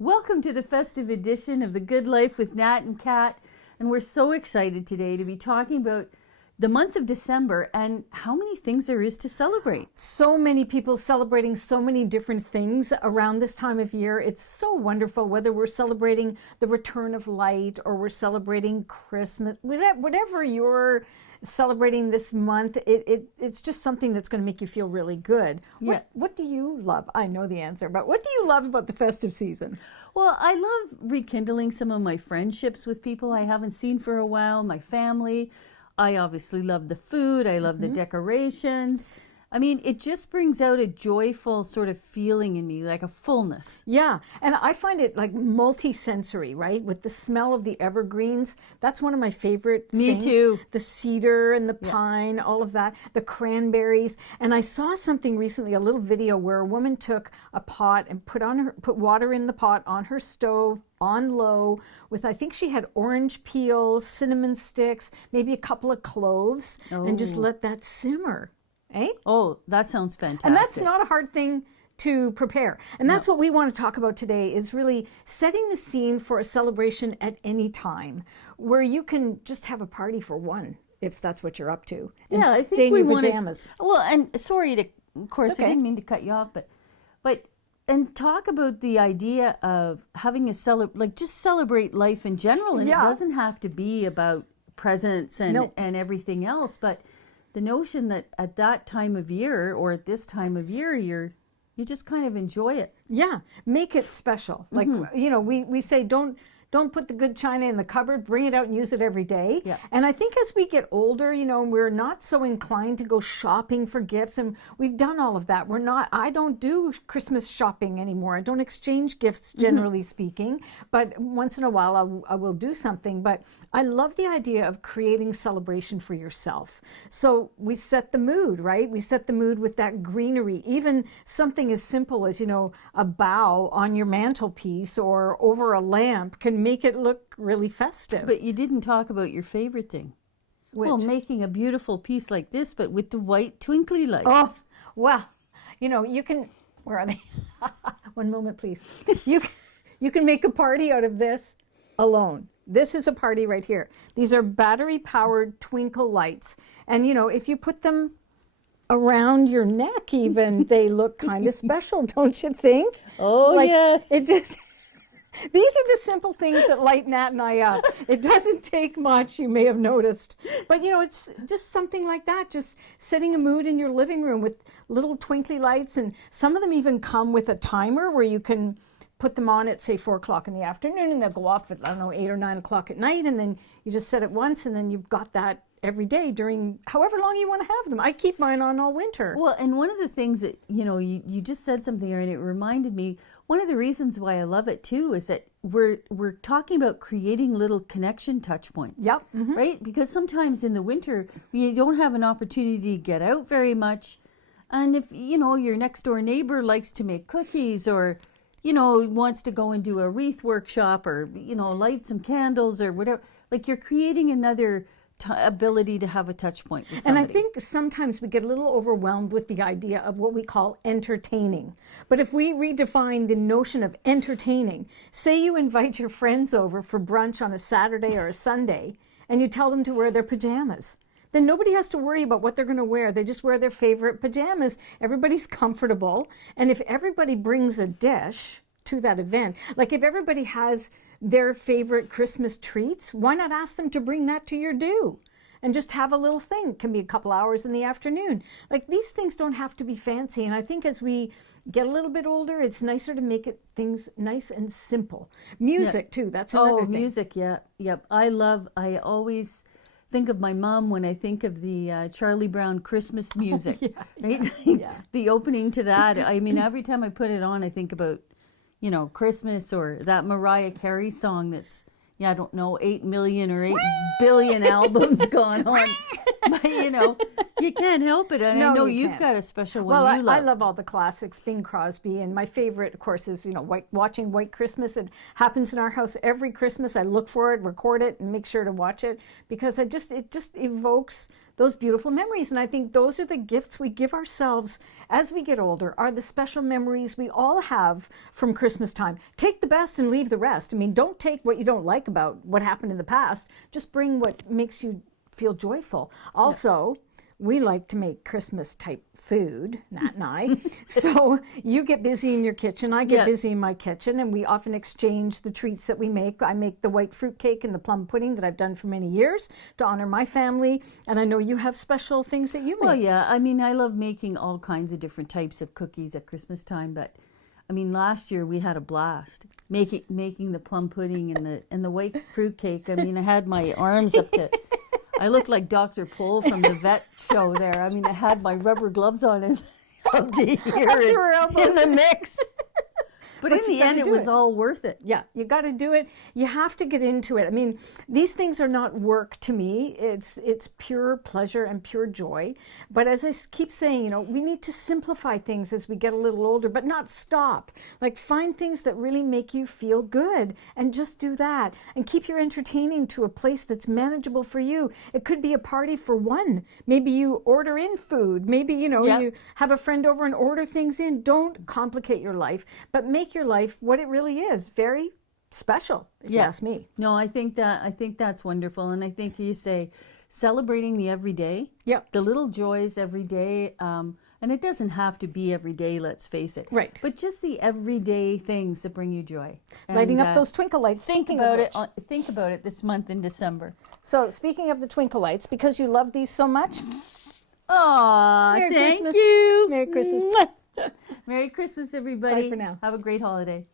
Welcome to the festive edition of The Good Life with Nat and Kat. And we're so excited today to be talking about the month of December and how many things there is to celebrate. So many people celebrating so many different things around this time of year. It's so wonderful, whether we're celebrating the return of light or we're celebrating Christmas, whatever you're celebrating this month, it's just something that's going to make you feel really good. Yeah. What do you love? I know the answer, but what do you love about the festive season? Well, I love rekindling some of my friendships with people I haven't seen for a while, my family. I obviously love the food. I love the decorations. I mean, it just brings out a joyful sort of feeling in me, like a fullness. Yeah, and I find it like multi-sensory, right? With the smell of the evergreens. That's one of my favorite things. Me too. The cedar and the pine, all of that. The cranberries. And I saw something recently, a little video where a woman took a pot and put water in the pot on her stove on low with, I think she had orange peels, cinnamon sticks, maybe a couple of cloves, and just let that simmer. Eh? Oh, that sounds fantastic. And that's not a hard thing to prepare. And that's what we want to talk about today, is really setting the scene for a celebration at any time where you can just have a party for one, if that's what you're up to. And I stay think in we your want pajamas. Well, and sorry to, of course, okay. I didn't mean to cut you off, but and talk about the idea of having a just celebrate life in general, and it doesn't have to be about presents and everything else, but the notion that at that time of year or at this time of year you just kind of enjoy it. Yeah, make it special. Like, you know, we say don't put the good china in the cupboard, bring it out and use it every day. Yeah. And I think as we get older, you know, we're not so inclined to go shopping for gifts, and we've done all of that. I don't do Christmas shopping anymore. I don't exchange gifts, generally speaking, but once in a while I will do something. But I love the idea of creating celebration for yourself. So we set the mood, right? We set the mood with that greenery. Even something as simple as, you know, a bough on your mantelpiece or over a lamp can make it look really festive. But you didn't talk about your favorite thing. Which? Well, making a beautiful piece like this, but with the white twinkly lights. Oh, well, you know, you can, where are they? One moment, please. You can make a party out of this alone. This is a party right here. These are battery-powered twinkle lights. And, you know, if you put them around your neck even, they look kind of special, don't you think? Oh, like, yes. It just... These are the simple things that light Nat and I up. It doesn't take much, you may have noticed. But, you know, it's just something like that, just setting a mood in your living room with little twinkly lights. And some of them even come with a timer where you can put them on at, say, 4 o'clock in the afternoon, and they'll go off at, I don't know, 8 or 9 o'clock at night. And then you just set it once, and then you've got that every day during however long you want to have them. I keep mine on all winter. Well, and one of the things that, you know, you just said something and it reminded me, one of the reasons why I love it too is that we're talking about creating little connection touch points. Yep. Right? Because sometimes in the winter, you don't have an opportunity to get out very much. And if, you know, your next door neighbor likes to make cookies or, you know, wants to go and do a wreath workshop or, you know, light some candles or whatever, like you're creating another ability to have a touch point with somebody. And I think sometimes we get a little overwhelmed with the idea of what we call entertaining. But if we redefine the notion of entertaining, say you invite your friends over for brunch on a Saturday or a Sunday, and you tell them to wear their pajamas. Then nobody has to worry about what they're going to wear. They just wear their favorite pajamas. Everybody's comfortable. And if everybody brings a dish to that event, like if everybody has their favorite Christmas treats, why not ask them to bring that to your do and just have a little thing? It can be a couple hours in the afternoon. Like, these things don't have to be fancy. And I think as we get a little bit older, it's nicer to make things nice and simple. Music too, that's another thing. Oh, music, yeah. Yep. I always think of my mom when I think of the Charlie Brown Christmas music. Right? The opening to that. I mean, every time I put it on, I think about, you know, Christmas or that Mariah Carey song that's, I don't know, 8 million or 8 billion albums gone on. But, you know, you can't help it. And I know you've got a special one you love. I love all the classics, Bing Crosby. And my favorite, of course, is, you know, watching White Christmas. It happens in our house every Christmas. I look for it, record it, and make sure to watch it because it just evokes those beautiful memories. And I think those are the gifts we give ourselves as we get older, are the special memories we all have from Christmas time. Take the best and leave the rest. I mean, don't take what you don't like about what happened in the past. Just bring what makes you feel joyful. Also, we like to make Christmas type food, Nat and I. So you get busy in your kitchen, I get busy in my kitchen, and we often exchange the treats that we make. I make the white fruit cake and the plum pudding that I've done for many years to honor my family. And I know you have special things that you make. Well, yeah. I mean, I love making all kinds of different types of cookies at Christmas time, but I mean, last year we had a blast making the plum pudding and the white fruit cake. I mean, I had my arms up to I looked like Dr. Pole from the vet show there. I mean, I had my rubber gloves on and up to here in the mix. But in the end, it was all worth it. Yeah, you got to do it. You have to get into it. I mean, these things are not work to me. It's pure pleasure and pure joy. But as I keep saying, you know, we need to simplify things as we get a little older, but not stop. Like, find things that really make you feel good and just do that. And keep your entertaining to a place that's manageable for you. It could be a party for one. Maybe you order in food. Maybe, you know, you have a friend over and order things in. Don't complicate your life, but make your life what it really is, very special, if you ask me. No, I think that's wonderful. And I think you say celebrating the everyday, the little joys every day, and it doesn't have to be every day, let's face it. Right. But just the everyday things that bring you joy. Lighting up those twinkle lights. Think about it this month in December. So speaking of the twinkle lights, because you love these so much. Aw, Merry thank Christmas. you. Merry Christmas. Merry Christmas, everybody. Bye for now. Have a great holiday.